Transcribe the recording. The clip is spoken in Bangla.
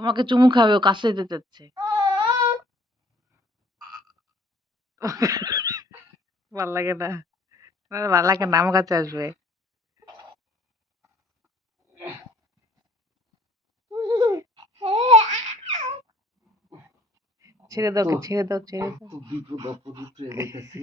তোমাকে চুমু খাবে, ও কাছে যেতে চাচ্ছে। ভাল লাগে না? আপনার ভাল লাগে না? আমার কাছে আসবে। ছেড়ে দাও ওকে, ছেড়ে দাও, ছেড়ে দাও। তো বিপদ আপদ উঠে যাইতেছি।